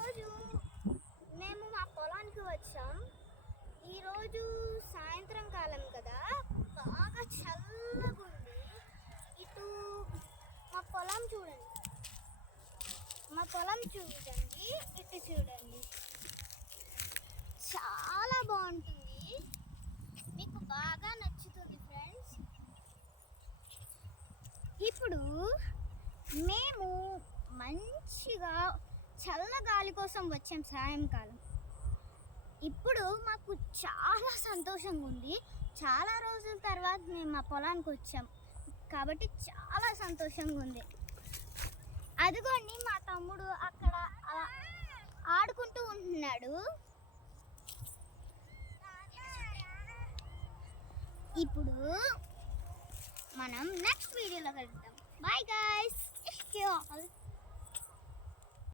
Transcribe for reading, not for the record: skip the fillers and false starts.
ఈరోజు మేము మా పొలానికి వచ్చాం. ఈరోజు సాయంత్రం కాలం కదా, బాగా చల్లగా ఉంది. ఇటు మా పొలం చూడండి, ఇటు చూడండి, చాలా బాగుంటుంది. మీకు బాగా నచ్చుతుంది ఫ్రెండ్స్. ఇప్పుడు మేము మంచిగా చల్లగాలి కోసం వచ్చాం సాయంకాలం. ఇప్పుడు మాకు చాలా సంతోషంగా ఉంది. చాలా రోజుల తర్వాత మేము మా పొలానికి వచ్చాం కాబట్టి చాలా సంతోషంగా ఉంది. అదిగోండి మా తమ్ముడు అక్కడ అలా ఆడుకుంటూ ఉంటున్నాడు. ఇప్పుడు మనం నెక్స్ట్ వీడియోలో కలుద్దాం. Bye guys.